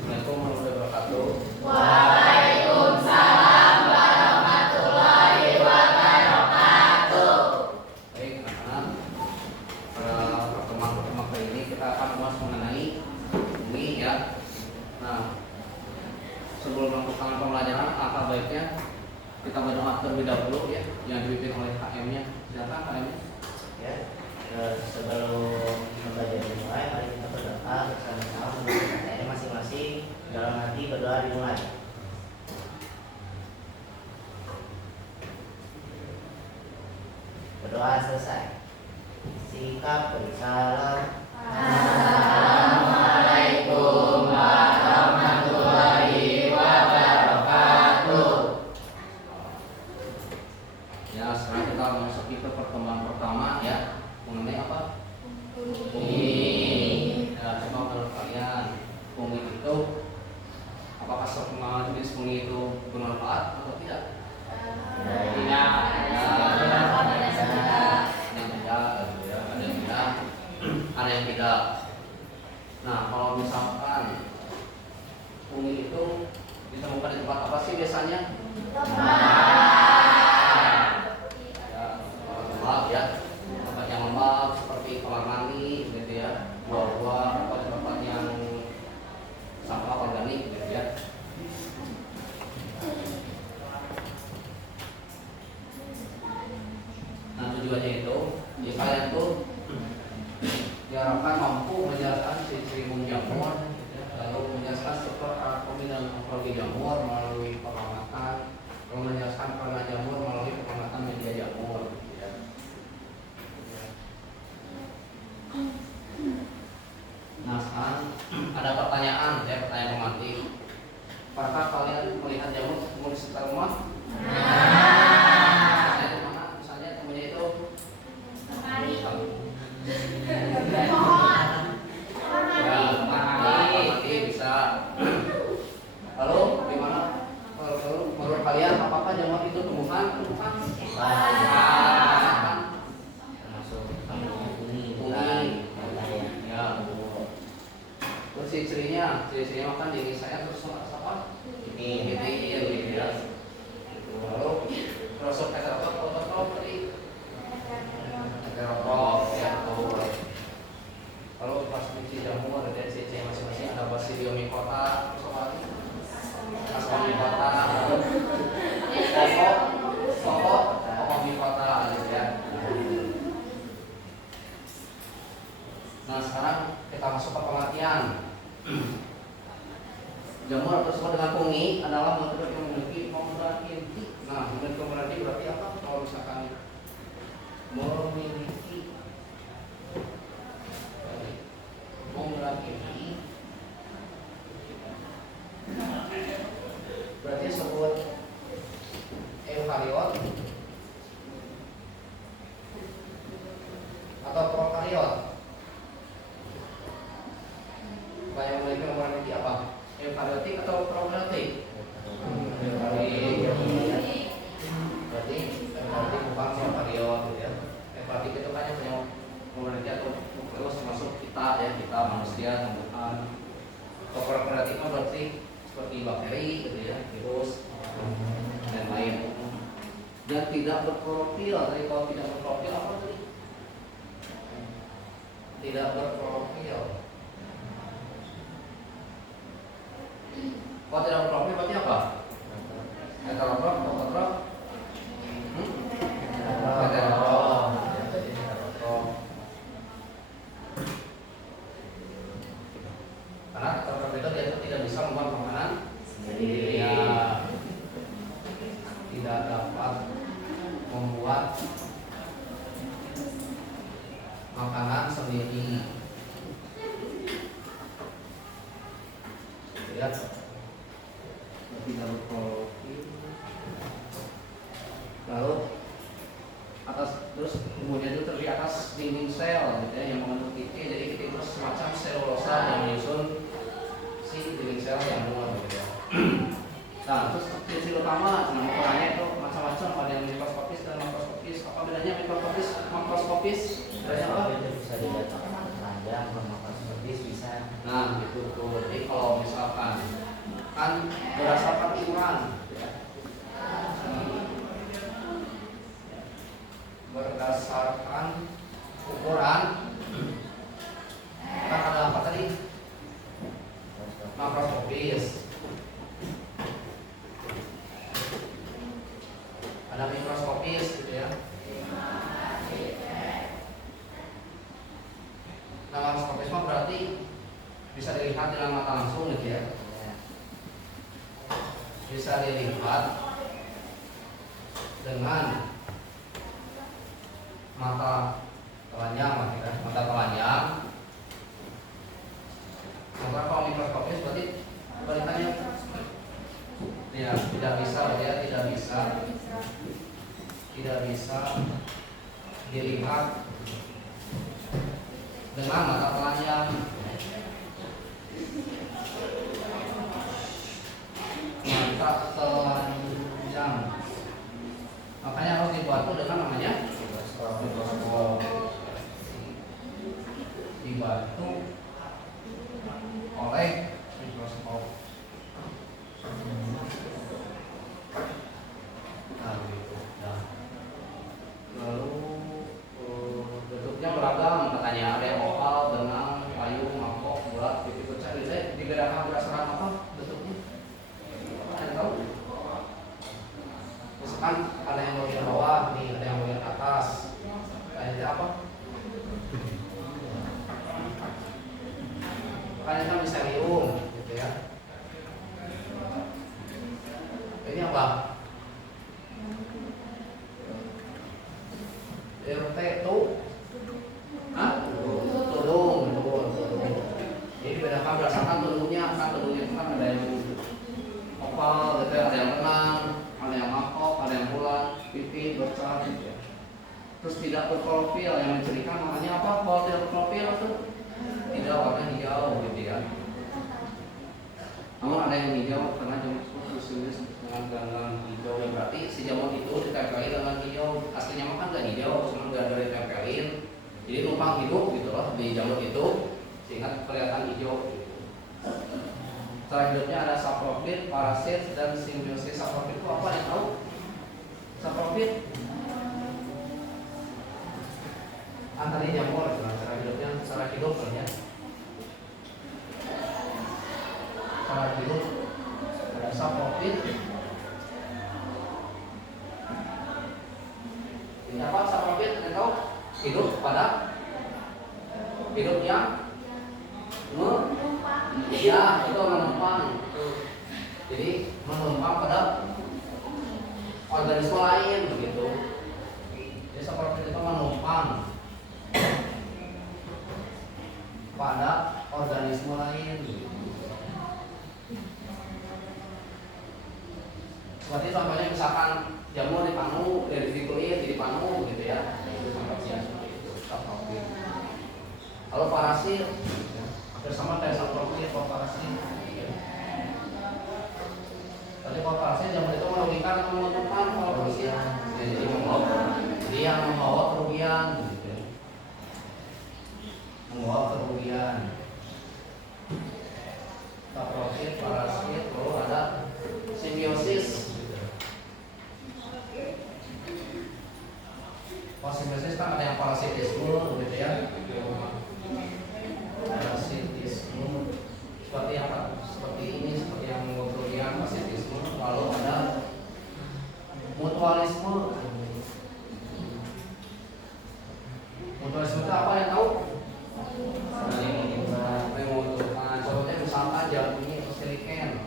Assalamualaikum warahmatullahi wabarakatuh. Waalaikumsalam warahmatullahi wabarakatuh. Baik anak-anak, pada pertemuan kali ini kita akan membahas mengenai bumi ya. Nah, sebelum melakukan pembelajaran, apa baiknya kita berdoa terlebih dahulu ya, yang dipimpin oleh HM-nya. Silakan HM-nya. Ya, sebelum pembelajaran dimulai, mari kita berdoa bersama-sama menurut masing-masing dalam hati berdoa dimulai. Berdoa selesai. Sikap bersalam. Assalamualaikum warahmatullahi wabarakatuh. Ya, sekarang kita memasuki ke pertemuan pertama ya, mengenai apa? Bumi. Ya, coba menurut kalian, bumi itu apakah semua jenis bumi itu bermanfaat atau tidak? Tidak. Ada yang tidak. Nah, kalau misalkan bumi itu ditemukan di tempat apa sih biasanya? Lembab ya, tempat yang lembab seperti kamar mandi gitu ya, buah-buah atau di tempat yang sampah organik gitu ya. Nah, tujuannya itu ya kalian tuh diharapkan mampu menjelaskan ciri-ciri bumi jamur, lalu menjelaskan struktur anatomi dan morfologi jamur melalui pengamatan, lalu menjelaskan peran jamur melalui pengamatan media jamur. Ya. Nah, sekarang ada pertanyaan ya, pertanyaan pemantik. Apakah kalian melihat jamur di sekitar rumah? Misalnya di mana? Misalnya temunya itu mati bisa. Lalu gimana? Lalu menurut kalian apakah jamur itu tumbuhan? Termasuk bumi, Bumi. ya. Terus ciri-cirinya makan di saya terus apa? Ini Gitu ya. Lalu terus heterotrop tadi. Heterotrop ya tuh. Lalu pas kunci jamur ada ciri masing-masing, ada Basidiomycota, terus apa lagi? Ascomycota, Pokokmycota gitu ya. Nah, sekarang kita masuk ke pengertian. Jamur atau disebut dengan fungi adalah makhluk yang memiliki keumuran inti. Nah, memiliki keumuran inti berarti apa? Kalau misalkan memiliki keumuran inti, berarti disebut eukariot atau prokariot. Yang memiliki keumuran inti apa? Eukariotik atau prokariotik? Berarti eukariotik bukan prokariot gitu ya. Eukariotik itu kan yang punya keumuran inti atau nukleus termasuk kita ya, kita manusia, tumbuhan. Prokariotik itu berarti seperti bakteri gitu ya, virus dan lain. Dan tidak berklorofil. Tadi kalau tidak berklorofil apa tadi? Tidak berklorofil. Kalau tidak berklorofil berarti apa? Heterotrof, autotrof? Heterotrof. Karena heterotrof itu dia tidak bisa membuat makanan sendiri. Ya, tidak dapat membuat makanan sendiri. Lihat, tidak berklorofil. Lalu atas terus kemudian itu terdiri atas dinding sel gitu ya, yang mengandung titik, jadi titik itu semacam selulosa yang menyusun si dinding sel yang luar gitu ya. Nah, terus ciri utama nama ukurannya itu macam-macam, ada yang mikroskopis dan makroskopis. Apa bedanya mikroskopis makroskopis? Bedanya apa? Itu bisa dilihat telanjang, makroskopis bisa. Nah, gitu tuh. Jadi kalau misalkan berdasarkan ukuran, ya. Berdasarkan ukuran. Kan ada apa tadi? Makroskopis. Ada mikroskopis gitu ya. Nah, makroskopis mah berarti bisa dilihat dengan mata langsung gitu ya. Bisa dilihat dengan mata telanjang, mata telanjang. Maka kalau mikroskopis berarti kebalikannya ya, tidak bisa dilihat dengan mata telanjang. Mata telanjang. Makanya harus dibantu dengan namanya mikroskop. Dibantu oleh mikroskop. Nah, gitu. Nah. Lalu bentuknya beragam katanya, ada yang oval, benang, kayu, mangkok, bulat, pipi pecah. Dibedakan berdasarkan apa bentuknya? Ada yang tahu? Misalkan ada yang bagian bawah, nih ada yang bagian atas. Kayaknya apa? Kayaknya miselium, gitu ya. Ini apa? RT tuh, tudung. Jadi dibedakan berdasarkan tudungnya, kan tudungnya itu kan ada yang oval, gitu ya, ada yang benang, ada yang mangkok, ada yang bulat, pipi, bercak, gitu ya. Terus tidak berklorofil, yang mencirikan namanya apa? Kalau tidak berklorofil itu tidak warna hijau, gitu ya. Namun ada yang hijau karena jamur tersebut dengan ganggang hijau, yang berarti si jamur itu ditempelin dengan hijau. Aslinya mah kan nggak hijau, cuma nggak ada ditempelin. Jadi numpang hidup gitu loh di jamur itu, sehingga kelihatan hijau. Gitu. Selanjutnya ada saprofit, parasit, dan simbiosis. Saprofit itu apa yang tahu? Saprofit antara jamur, cara hidupnya, cara hidup ya. Cara hidup ada saprofit. Ini apa saprofit? Anda tahu? Hidup pada hidup yang ya, itu menumpang. Jadi menumpang pada organisme lain begitu. Jadi saprofit itu menumpang pada organisme lain. Seperti contohnya misalkan jamur dipanu, dari dikulit jadi panu gitu ya. Itu saprofit seperti itu. Saprofit. Kalau parasit hampir sama kayak saprofit, kalau parasit. Tadi kalau parasit jamur itu merugikan atau menguntungkan? Kalau parasit jadi yang membawa kerugian. Membawa kerugian. Saprofit, parasit, lalu ada simbiosis. Kalau simbiosis kan ada yang parasitisme, gitu ya. Parasitisme seperti apa? Seperti ini, seperti yang kerugian parasitisme. Lalu ada mutualisme. Mutualisme itu apa yang tahu? Contohnya misalkan jantungnya itu siliken.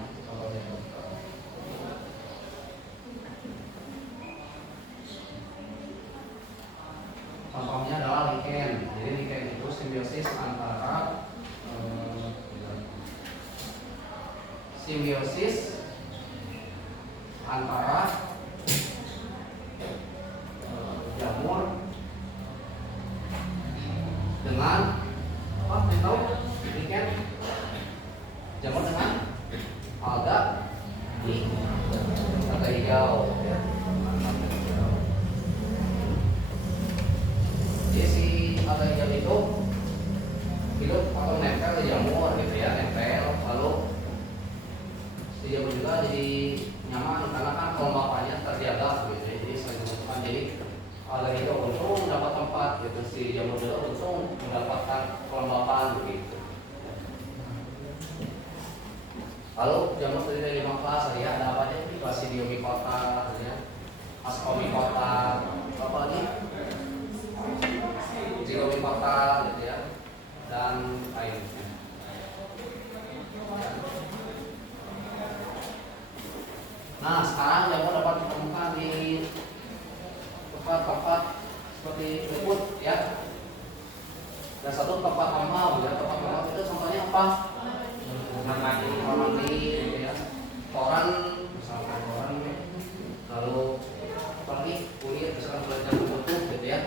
Contohnya adalah liken. Jadi liken itu simbiosis antara jamur dengan apa? Yang tahu liken? Jamur dengan alga hijau. Jadi si alga hijau itu hidup atau nempel di jamur gitu ya, nempel. Lalu si jamur juga jadi nyaman karena kan kelembapannya terjaga gitu ya. Jadi sering dibutuhkan. Jadi oleh itu untung dapat tempat gitu, si jamur juga untung mendapatkan kelembapan begitu. Lalu jamur tadi dari 5 kelas ya, ada apa aja? Basidiomycota ya, Ascomycota, apa lagi? Zygomycota gitu ya, dan lainnya. Nah, sekarang jamur dapat ditemukan di tempat-tempat seperti berikut ya. Dan satu tempat amal ya, tempat amal itu contohnya apa? Kamar mandi gitu ya, koran misalkan koran, lalu apa lagi kulit misalkan kulit yang utuh gitu ya.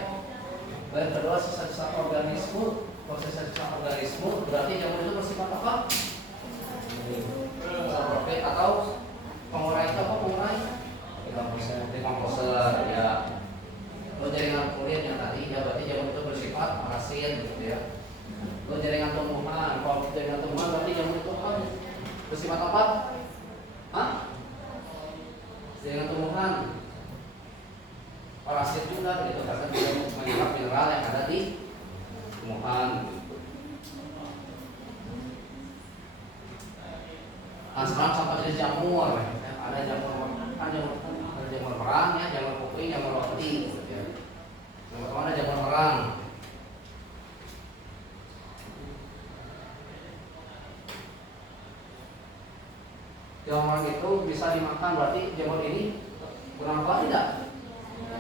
Dan kedua sisa-sisa organisme, proses sisa organisme berarti jamur itu bersifat apa? Saprofit atau pengurai itu apa pengurai? Dekomposer ya. Lalu jaringan kulit yang tadi ya berarti jamur itu bersifat parasit gitu ya. Lalu jaringan tumbuhan, kalau jaringan tumbuhan berarti jamur itu apa? Bersifat apa? Hah? Jaringan tumbuhan parasit juga gitu karena dia menyerap mineral yang ada di tumbuhan. Nah sekarang contoh jenis jamur ya. Ada jamur kan ada jamur merang ya, jamur kuping, jamur roti gitu ya. Yang pertama ada jamur merang. Jamur itu bisa dimakan, berarti jamur ini bermanfaat tidak?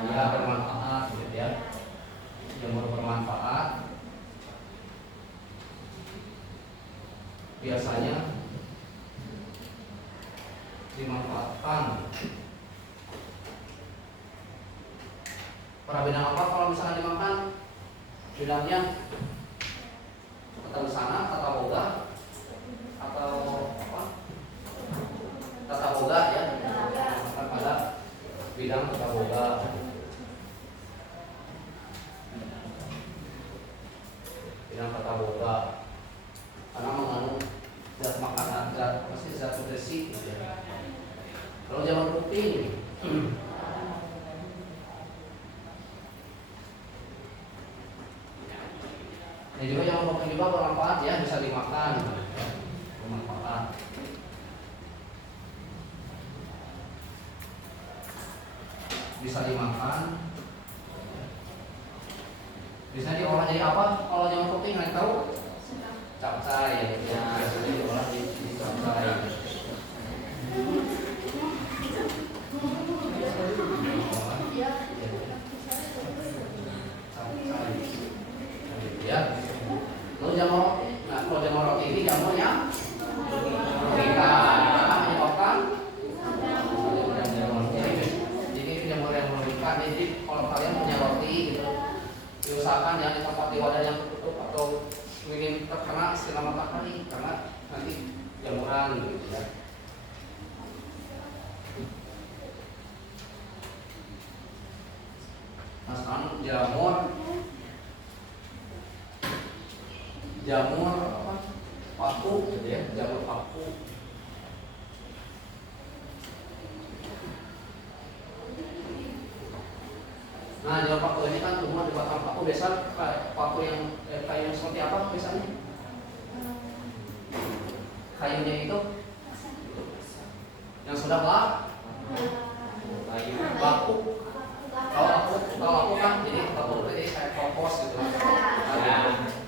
Ya bermanfaat gitu ya. Jamur bermanfaat. Biasanya dimanfaatkan. Para bidang apa kalau misalnya dimakan? Bidangnya tata busana, tata boga, atau apa? Tata boga ya. Pada bidang tata boga. Bidang tata boga. Karena mengandung zat makanan, zat nutrisi gitu ya. Kalau jamur kuping, ini juga jamur kuping juga bermanfaat ya, bisa dimakan, bermanfaat. Bisa dimakan. Biasanya diolah jadi apa? Kalau jamur kuping nggak tahu? Capcay ya, biasanya diolah di capcay. Ya. Lalu jamur, nah kalau jamur roti ini jamurnya ikan, apa menyebabkan? Jadi jamur yang merugikan. Jadi kalau kalian punya roti gitu, diusahakan jangan ditempatkan di wadah yang tertutup atau minim terkena sinar matahari karena nanti jamuran gitu ya. Nah sekarang jamur apa? Paku gitu ya, jamur paku. Nah jamur paku ini kan tumbuhan di batang paku. Biasa paku yang kayu yang seperti apa biasanya? Kayunya itu yang sudah lak, kayu baku. Kalau aku kan jadi baku jadi kayak kompos gitu.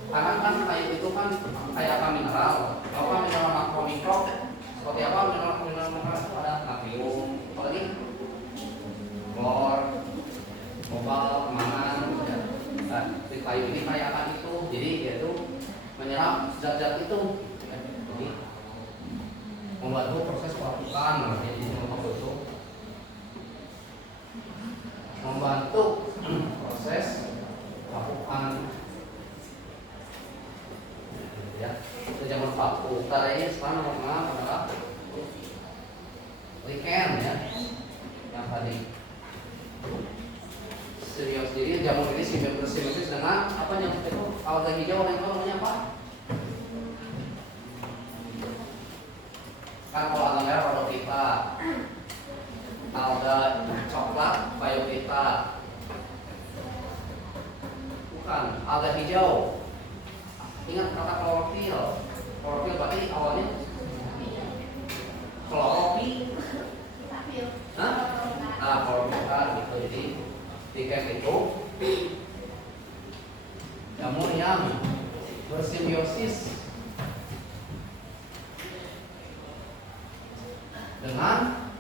Karena kan kayu itu kan kayak apa mineral. Kalau kan mineral makro seperti apa mineral ada natrium, apa lagi? Bor, kobalt, kemangan. Nah, di kayu ini kayak apa itu? Jadi yaitu menyerap zat-zat itu. Jadi membantu proses pelapukan. Jadi itu membantu proses pelapukan. Ya, itu jamur paku. Caranya sekarang nomor 6 adalah lichen ya, yang tadi. Jadi jamur ini simbiosis dengan apa yang itu alga hijau yang namanya apa? Kan kalau alga merah rhodophyta, alga coklat biofita. Bukan, alga hijau. Ingat kata klorofil. Klorofil berarti awalnya klorofi. Hah? Nah, klorofil gitu. Jadi tiga itu jamur yang bersimbiosis dengan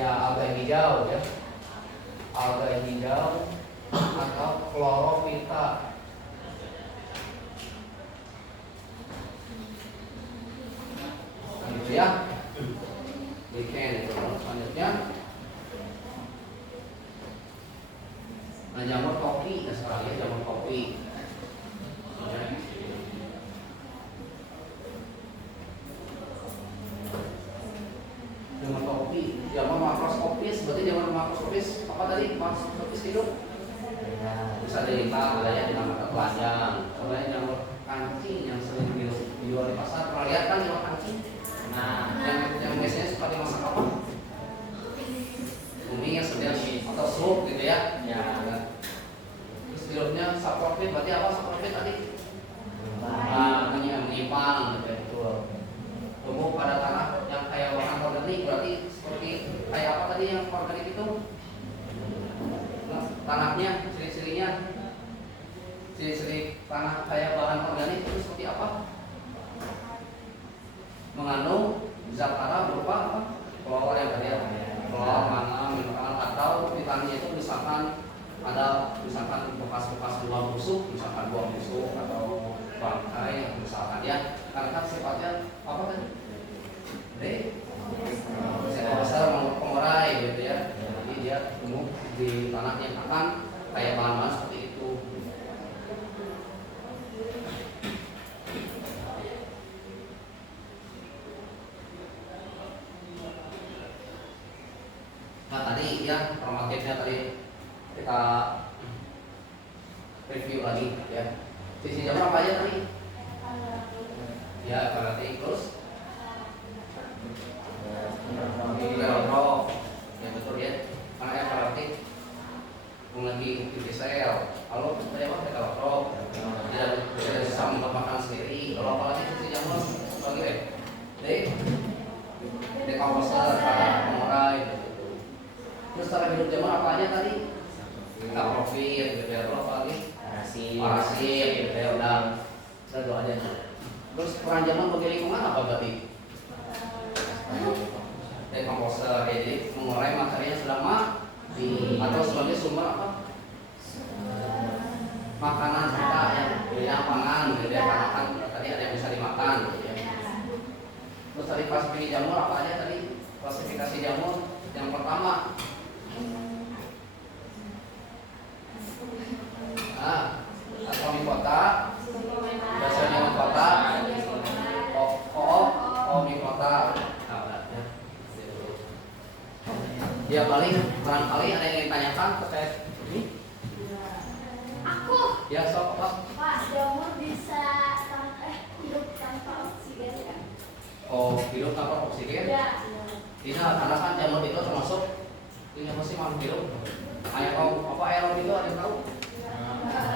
ya alga hijau ya, alga hijau atau klorofita. Nah, gitu ya. Weekend itu selanjutnya. Nah, jamur kopi, nah sekali ya jamur kopi. Ya. Jamur kopi, jamur makroskopis, berarti jamur makroskopis apa tadi? Makroskopis hidup? Ya. Bisa dilihat wilayah dengan mata telanjang. Kemudian jamur kancing yang sering dijual di pasar. Pernah lihat kan jamur kancing? Nah, yang biasanya suka dimasak apa? Kuning yang sedang atau sup gitu ya? Ya. Terus hidupnya saprofit, berarti apa saprofit tadi? Menyimpang gitu. Tumbuh pada tanah yang kayak bahan organik, berarti seperti kayak apa tadi yang organik itu? Nah, tanahnya, ciri-ciri tanah kayak bahan organik itu seperti apa? Mengandung zat tanah berupa apa? Klor yang tadi ya, klor, mana, mineral, atau di tanahnya itu misalkan ada bekas-bekas buah busuk, misalkan buah busuk atau bangkai, misalkan ya, karena kan sifatnya apa kan? Sifat besar pengurai gitu ya, jadi dia tumbuh di tanah yang akan kayak bahan-bahan seperti itu. Nah tadi ya normatifnya tadi kita review lagi ya. Sisi jamur apa aja tadi? Ya berarti terus Heterotrof, ya betul ya. Mana yang berarti lagi inti sel. Kalau saya apa heterotrof, tidak bisa mengembangkan sendiri. Kalau apalagi sisi jamur sebagai dekomposer, pengurai. Terus cara hidup jamur apa aja tadi? Saprofit, gitu ya. Apa lagi? Parasit, gitu ya. Udah dua aja. Terus peran jamur bagi lingkungan apa berarti? Dekomposer, jadi mengurai materi yang sudah mati atau sebagai sumber apa? Makanan kita ya, pangan, gitu ya. Karena kan tadi ada yang bisa dimakan, gitu ya. Terus tadi klasifikasi jamur apa aja tadi? Klasifikasi jamur yang pertama. Omikota, biasanya omikota, omikota. Ya paling barangkali ada yang ingin tanyakan terkait ini? Aku. Ya sok Pak. Pak, jamur bisa hidup tanpa oksigen ya? Oh hidup tanpa oksigen? Ya. Tidak, karena kan jamur itu termasuk ini apa sih makhluk hidup? Aerob itu ada yang tahu?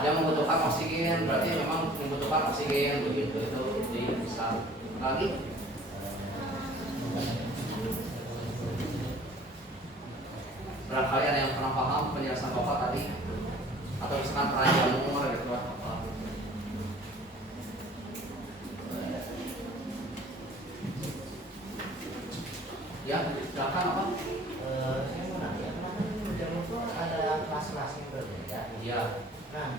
Yang membutuhkan oksigen, berarti memang membutuhkan oksigen begitu itu jadi bisa lagi. Barangkali ada yang pernah paham penjelasan Bapak tadi atau misalkan pernah jamur gitu apa? Ya, silakan apa? Saya mau nanya, kenapa jamur itu ada kelas-kelas yang berbeda? Iya. Nah,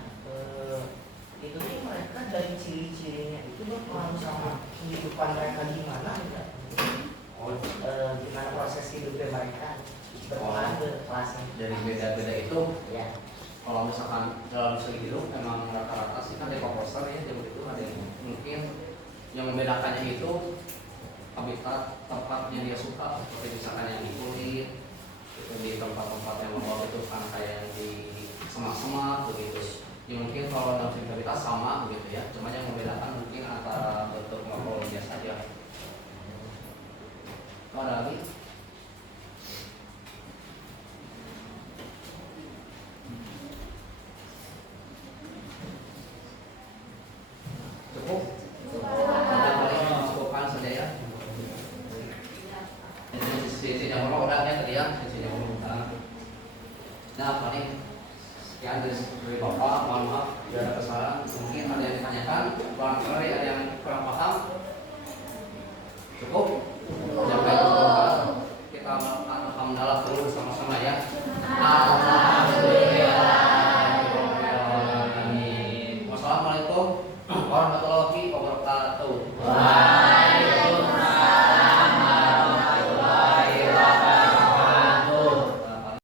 itu nih mereka dari ciri-cirinya itu berpengaruh sama kehidupan mereka gimana enggak? Gimana proses hidupnya mereka berpengaruh ke kelasnya? Dari beda-beda itu, Ya. kalau misalkan dalam segi hidup memang rata-rata sih kan dekomposer ya, jamur itu ada yang mungkin yang membedakannya itu habitat tempat yang dia suka, seperti misalkan yang di kulit, itu di tempat-tempat yang membawa itu kan kayak yang di semak-semak begitu. Ya mungkin kalau dalam singkaritas sama begitu ya, cuma yang membedakan mungkin antara bentuk morfologinya saja. Oh, ada lagi? barangkali ada yang